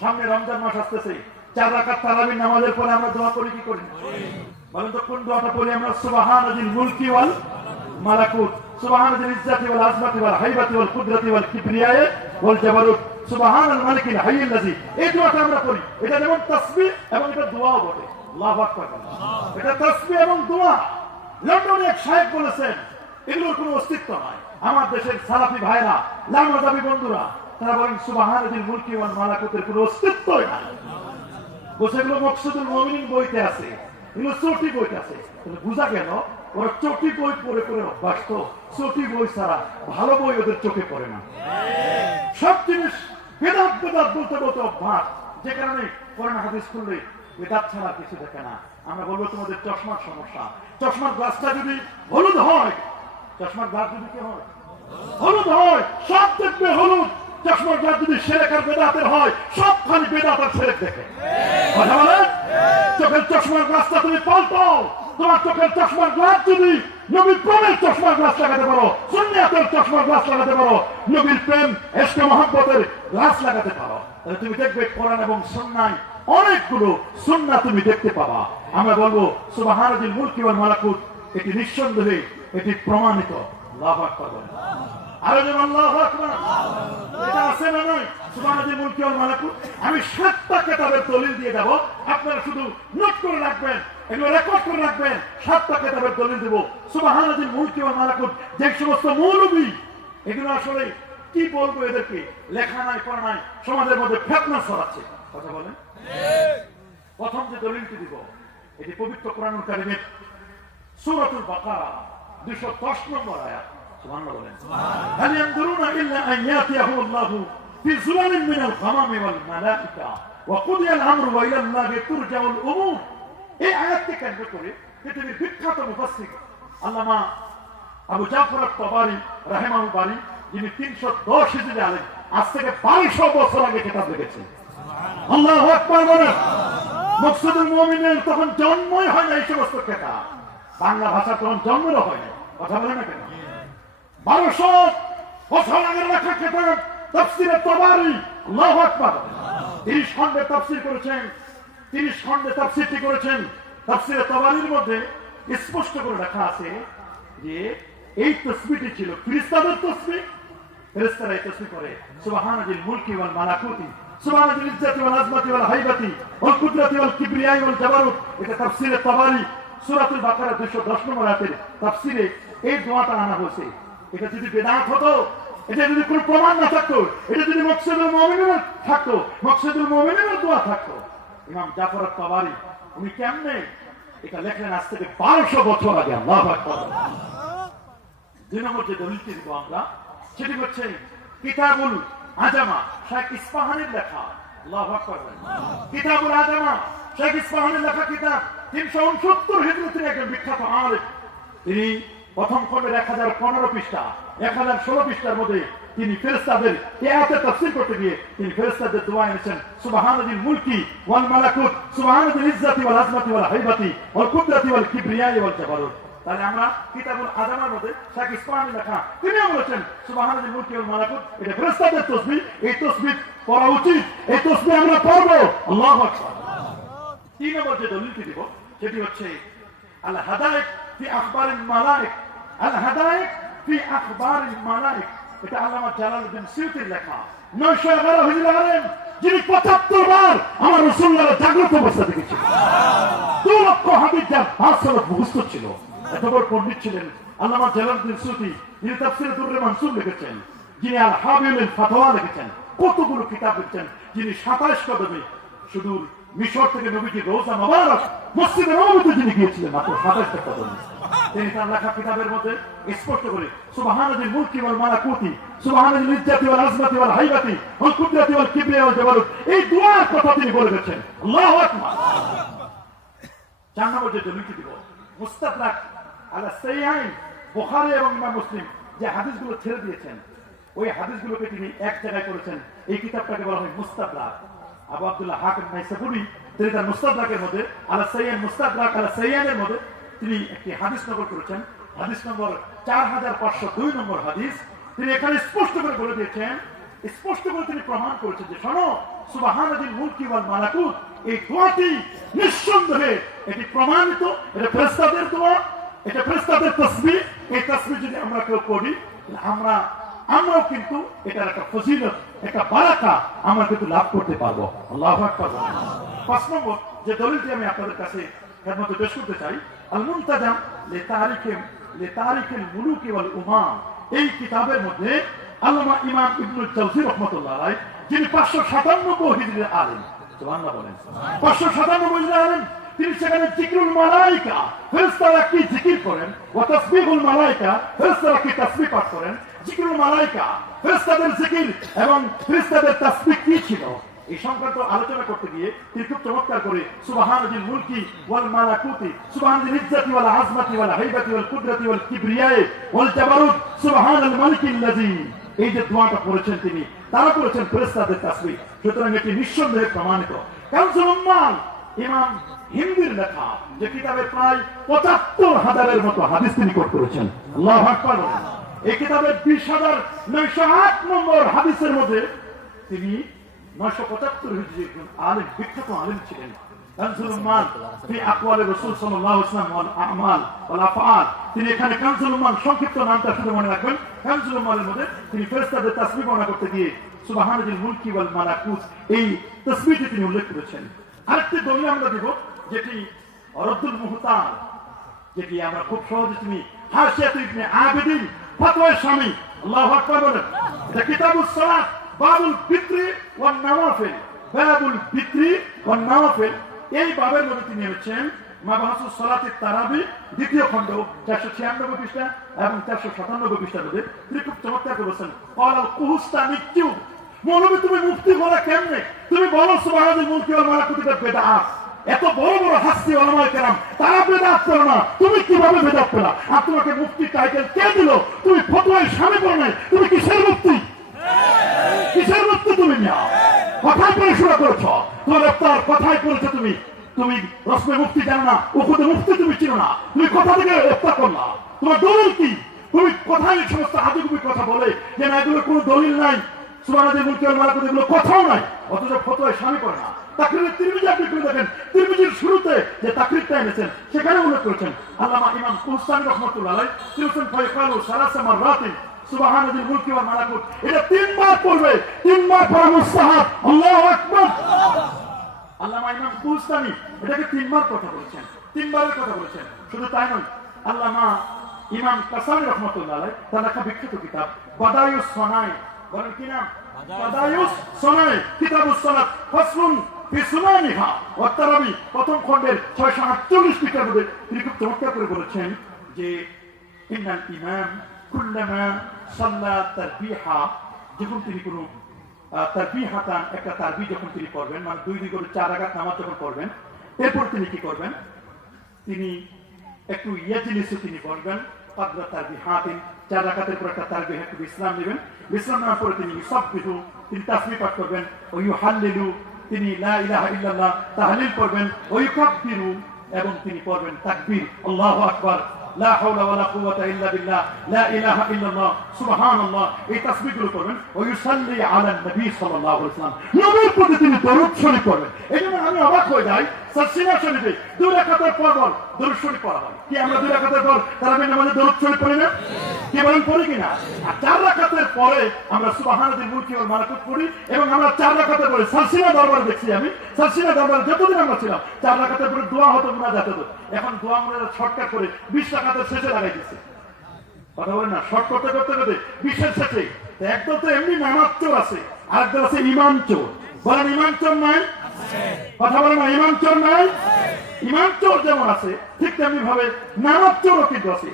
সামনে রমজান মাস আসতেছে। চার রাকাত তারাবির নামাজের পরে আমরা দোয়া করি, কি করি? বলেন তো, কোন দোয়াটা পড়ি আমরা? সুবহানাজিল মুলকি ওয়াল মালাকুত। সুবহানাজিল ইজ্জাতি ওয়াল আজমাতি ওয়াল হাইবাতি ওয়াল ওয়াল কিবরিয়ায়ে ওয়াল জাবারুত। মালিকিল হাইয়িল লাযী। এই দোয়াটা আমরা করি এটা যেমন তাসবিহ এবং এটা দোয়াও বটে। আল্লাহু আকবার। এটা তাসবিহ এবং দোয়া। লন্ডনে এক সাহেব বলেছেন, এগুলোর কোনো অস্তিত্ব নাই। আমার দেশের সালাফি ভাইরা, লামাজাবি বন্ধুরা তারা বলেন সুবহানাজিল মুলকি ওয়াল মালাকুতের কোনো অস্তিত্বই নাই। বলছে মকসুদুল মমিনিন বইতে আছে। এগুলো চটি বইতে আছে। তাহলে বুঝা গেল, ওরা চটি বই পড়ে পড়ে অভ্যাস তো চটি বই ছাড়া ভালো বই ওদের চোখে পড়ে না। সব জিনিস বেদাত বেদাত বলতে বলতে অভ্যাস। যে কারণে করোনা হাদিস করলে বেদাত ছাড়া কিছু দেখে না। আমরা বলব, তোমাদের চশমার সমস্যা। চশমার গ্লাসটা যদি হলুদ হয়, চশমার গ্লাস যদি কি হয়? হলুদ হয়, সব দেখবে হলুদ। চশমার গ্লাস যদি বেদাতের হয়, সবখানি সেরেক দেখে। কথা বলে চোখের চশমার গ্লাসটা তুমি পাল্টাও। তোমার চোখের চশমার গ্লাস যদি নবীর প্রেমের চশমার গ্লাস লাগাতে পারো, সুন্নিয়াতের চশমার গ্লাস লাগাতে পারো, নবীর প্রেম এসকে মহাব্বতের গ্লাস লাগাতে পারো। তাহলে তুমি দেখবে কোরআন এবং সুন্নায় অনেকগুলো সুন্না তুমি দেখতে পাবা। আমরা বলব সুবাহানাজিল মুলকি ওয়াল এটি নিঃসন্দেহে এটি প্রমাণিত। লাভ বলেন। আমি সাতটা কেতাবের দলিল দিয়ে যাব আপনারা শুধু নোট করে রাখবেন, এগুলো রেকর্ড করে রাখবেন। সাতটা কেতাবের দলিল দেব। সুবহানাল্লাহি মুলকি ওয়াল মালাকুত যে সমস্ত মৌলবী, এগুলো আসলে কি বলব এদেরকে? লেখা নাই, পড়া নাই, সমাজের মধ্যে ফেতনা ছড়াচ্ছে। কথা বলেন? প্রথম যে দলিলটি দিব, এটি পবিত্র কোরআনুল কারিমের সূরাতুল বাকারা 210 নম্বর আয়াত। هل ينظرون الا ان ياتيهم الله في ظلال من الغمام والملائكه وقضي الامر والى الله ترجع الامور এই আয়াতকে কেন্দ্র করে পৃথিবীর বিখ্যাত মুফাসসির আল্লামা আবু জাফর আত-তাবারি রাহিমাহুল বারি যিনি 310 হিজরি আলেম আজ থেকে 1200 বছর আগে কিতাব লিখেছেন আল্লাহু আকবার বলেন মকসুদুল মুমিনের তখন জন্মই হয় না এই সমস্ত কেতাব বাংলা ভাষা তখন জন্মেরও হয় না কথা বলে না কেন বারোশো বছর তাফসিরে তবারি, আল্লাহু আকবার। তিরিশ খণ্ডে তাফসির তাফসিরে এই তসবিটি ছিল খ্রিস্টানের তসবি ফেরেশতারা এই তসবিহ করে সুবহানাজিল মুলকি ওয়াল মালাকুতি সুবহানাজিল ইজ্জাতি ওয়াল আজমাতি ওয়াল হাইবাতি, ওয়াল কুদরতি ওয়াল কিবরিয়াই ওয়াল জাবারুত। এটা তাফসিরে তাবারি, সূরাতুল বাকারা 210 নম্বর আয়াতের তাফসিরে এই দোয়াটা আনা হয়েছে। এটা যদি বেদাত হতো, এটা যদি কোনো প্রমাণ না থাকতো, এটা যদি মকসুদুল মুমিনের থাকতো, মকসুদুল মুমিনের দোয়া থাকতো। ইমাম জাফর তাবারি উনি কেমনে এটা লেখলেন আজ থেকে 1200 বছর আগে? আল্লাহু দুই নম্বর যে দলিলটি দিব আমরা, সেটি হচ্ছে কিতাবুল আজামা শেখ ইস্পাহানের লেখা। আল্লাহু। কিতাবুল আজামা শেখ ইস্পাহানের লেখা কিতাব, তিনশো উনসত্তর হিজরতের একজন বিখ্যাত তিনি প্রথম খণ্ডের এক হাজার পনেরো পৃষ্ঠা, এক হাজার ষোলো পৃষ্ঠার মধ্যে তিনি ফেরেস্তাদের এ আয়াতে তাফসীর করতে গিয়ে তিনি ফেরেস্তাদের দোয়া এনেছেন সুবহানাল্লাহিল মুলকি ওয়াল মালাকুত সুবহানাল্লাহিল ইজ্জাতি ওয়াল আজমাতি ওয়াল হাইবাতি ওয়াল কুদরতি ওয়াল কিবরিয়াই ওয়াল জাবারুত। তাহলে আমরা কিতাবুল আজামার মধ্যে শেখ ইসমাইল লেখা তিনিও বলেছেন সুবহানাল্লাহি মুলকি ওয়াল মালাকুত, এটা ফেরেশতাদের তাসবিহ, এই তাসবিহ পড়া উচিত, এই তাসবিহ আমরা পড়ব। আল্লাহু আকবার। তিন নম্বর যে দলিলটি দিব, সেটি হচ্ছে আল হাদায়েত ফি আখবারিল মালায়েক এটা আল্লামা সিউতির লেখা। 911 হিজরি আলেম, যিনি 75 বার আমার রাসূলুল্লাহ জাগ্রত অবস্থা দেখেছেন দু লক্ষ যার পাঁচ মুখস্থ ছিল। এত বড় পণ্ডিত ছিলেন আল্লামা সুতি যিনি দুররে মানসুর লিখেছেন, যিনি আল ফাতোয়া লিখেছেন, কতগুলো কিতাব লিখেছেন, যিনি 27 কদমে সুদূর মিশর থেকে নবীজি রোজা মোবারক মসজিদে নববীতে যিনি গিয়েছিলেন, মাত্র 27 কদমে। তিনি তার লেখা কিতাবের মধ্যে স্পষ্ট করে সুবহানাল্লাহিল মুলকি ওয়াল মালাকুতি সুবহানাল্লাহিল ইজ্জাতি ওয়াল আজমাতি ওয়াল হাইবাতি, ওয়াল কুদরতি ওয়াল কিবরিয়া ওয়াল জাবারুত। এই দুয়ার কথা তিনি বলে গেছেন আল্লাহু আকবার। চার নম্বর যে দলিলটি দিব, মুস্তাদরাক আলা সাইয়াইন বুখারী এবং ইমাম মুসলিম যে হাদিসগুলো ছেড়ে দিয়েছেন, ওই হাদিসগুলোকে তিনি এক জায়গায় করেছেন। এই কিতাবটাকে বলা হয় মুস্তাদরাক। আবু আব্দুল্লাহ হাকিম নাইসাপুরি তিনি তার মুস্তাদরাকের মধ্যে, আলা সাইয়ান মুস্তাদরাক আলা সাইয়ানের মধ্যে তিনি একটি হাদিস নকল করেছেন। হাদিস নম্বর চার হাজার পাঁচশো দুই নম্বর হাদিস। তিনি এখানে স্পষ্ট করে বলে দিয়েছেন, স্পষ্ট করে তিনি প্রমাণ করেছেন যে, শোনো সুবাহানাদিন মুলকি ওয়াল মালাকুত, এই দোয়াটি নিঃসন্দেহে এটি প্রমাণিত, এটা ফেরেশতাদের দোয়া, এটা ফেরেশতাদের তাসবিহ এই তাসবিহ যদি আমরা কেউ করি আমরা, আমরাও কিন্তু এটার একটা ফজিলত, একটা বারাকা আমরা কিন্তু লাভ করতে পারব। আল্লাহ পাঁচ নম্বর, যে দলিলটি আমি আপনাদের কাছে এর মধ্যে পেশ করতে চাই উমাম। এই কিতাবের মধ্যে আল্লামা ইমাম রহমতুল্লাহ আলাইহি, যিনি পাঁচশো আলেম। সুবহানাল্লাহ বলেন। পাঁচশো সাতান্নব্বই হিজরির আলেম, তিনি সেখানে মালাইকা কি জিকির করেন? ওয়া তাসবিহুল মালাইকা কি পাঠ করেন? জিকিরুল মালাইকা ফেরেশতাদের জিকির এবং ফেরেশতাদের তাসবিহ কি ছিল? এই সংক্রান্ত আলোচনা করতে গিয়ে তিনি খুব চমৎকার করে সুবহানাজিল মুলকি ওয়াল সুবহানাজিল ইজ্জাতি ওয়াল আজমাতি ওয়াল হাইবাতি ওয়াল ওয়াল কিবরিয়ায়ে ওয়াল জাবারুত এই যে দোয়াটা করেছেন তিনি, তারা করেছেন ফেরেশতাদের তাসবিহ। সুতরাং এটি নিঃসন্দেহে প্রমাণিত। কাউন্সিল উম্মাল, ইমাম হিন্দির লেখা, যে কিতাবে প্রায় পঁচাত্তর হাজারের মতো হাদিস তিনি কোট করেছেন। আল্লাহ আকবার। এই কিতাবে বিশ হাজার নয়শো আট নম্বর হাদিসের মধ্যে তিনি নয়শো পঁচাত্তর আলেম, বিখ্যাত আলেম ছিলেন। তিনি তিনি এই তিনি উল্লেখ করেছেন। আরেকটি আমরা দেব, যেটি অরদ্দুল মুহতার যেটি আমরা খুব সহজে তুমি হাসিয়াত ইবনে আবেদিন ফতোয়া স্বামী, আল্লাহু আকবার বাবুল ওয়ান নওয়াফিল। বাবুল ওয়ান নওয়াফিল। এই বাবের মধ্যে তিনি এনেছেন তারাবি, দ্বিতীয় খণ্ড, চারশো ছিয়ানব্বই পৃষ্ঠা এবং চারশো সাতানব্বই মধ্যে তিনি খুব চমৎকার করে কুহুস্তানি কিউ তুমি মুক্তি বলা কেমনে? তুমি বলো মুক্তি মালাকুতিটা বেদাত। এত বড় বড় হাসি কেরাম, তারা বেদাত করো না। তুমি কীভাবে বেদাত পেলা? আর তোমাকে মুক্তি টাইটেল কে দিল? তুমি ফতোয়ায় স্বামী করো নাই। তুমি কিসের মুক্তি কিসের মুক্তি তুমি নিয়া কথায় পড়াশোনা করেছ। তোমার আপনার কথায় করেছ তুমি। তুমি রসমে মুক্তি জানো না ওখানে মুক্তি তুমি চিনো না। তুমি কথা থেকে হত্যা করলা তোমার দলিল কি? তুমি কোথায় এই সমস্ত আজগুবি কথা বলে যে না, এগুলো কোনো দলিল নাই। মুলকি ওয়াল মালাকুত, এগুলো কথাও নাই। অথচ ফতোয়ায় স্বামী করে না। তাকরিরের তিরমিজি আপনি খুলে দেখেন। তিরমিজির শুরুতে যে তাকরিরটা এনেছেন, সেখানে উল্লেখ করেছেন, আল্লামা ইমাম কুহসানি রহমতুল্লাহ তিনি বলছেন ফায়কালু সালাসা মাররাতিন। সুবহানাল্লাহ মুলকি ওয়াল মালাকুত। এটা তিনবার পড়বে তিনবার পড়া মুস্তাহাব। আল্লাহু আকবার। আল্লামা ইমাম কুহসানি এটাকে তিনবার কথা বলেছেন তিনবারের কথা বলেছেন। শুধু তাই নয় আল্লামা ইমাম কাসানি রহমতুল্লাহ আলাইহি তার লেখা বিখ্যাত কিতাব বাদায়ুস সনাই। বলেন কি নাম? বাদায়ুস সনাই। কিতাবুস সালাত ফাসলুন ফি সুনানিহা ওয়া তারাবি প্রথম খণ্ডের 648 পৃষ্ঠার মধ্যে তিনি খুব চমৎকার করে বলেছেন যে ইন্নাল ইমাম কুল্লামা যখন তিনি কোনো একটা তারবি যখন তিনি করবেন মানে দুই দুই করে চার আঘাত নামাজ যখন করবেন এরপর তিনি কি করবেন? তিনি একটু ইয়াজিলিসে তিনি পরে তিনি করবেন তিনি করবেন ওই কাব্বিরু এবং লা হাওলা ওয়ালা কুওয়াতা ইল্লা বিল্লাহ, লা ইলাহা ইল্লাল্লাহ, সুবহানাল্লাহ। এই তাসবিহগুলো করবেন ও ইউসাল্লি আলা নবী সাল্লাল্লাহু আলাইহি ওয়াসাল্লাম। নবীর প্রতি তিনি দরুদ শরীফ করবেন এজন্য আমি অবাক হয়ে যাই সাসিনা শরীফে দুই রাকাতের পর পর দরুদ শরীফ কি আমরা দুই রাকাতের পর তারাবির নামাজে দরুদ শরীফ না? কি বলেন, পড়ি কিনা আর চার রাকাতের পরে আমরা সুবহানাল্লাহি মুলকি ওয়াল মালাকুত পড়ি এবং আমরা চার রাকাতের পরে সাসিনা দরবার দেখছি আমি সাসিনা দরবার যতদিন আমরা ছিলাম, চার রাকাতের পরে দোয়া হতো মুনাজাত হতো। এখন দোয়া মুনাজাত শর্টকাট করে 20 রাকাতের শেষে লাগাই দিচ্ছে কথা বলেন না শর্ট করতে করতে করতে বিশের শেষে। তো তো এমনি নামাজ আছে আরেকদল আছে ইমাম চোর নাই? কথা বলেন না, ইমাম চোর নাই? ইমাম চোর যেমন আছে ঠিক তেমনি ভাবে নামাজ চোরও কিন্তু আছে।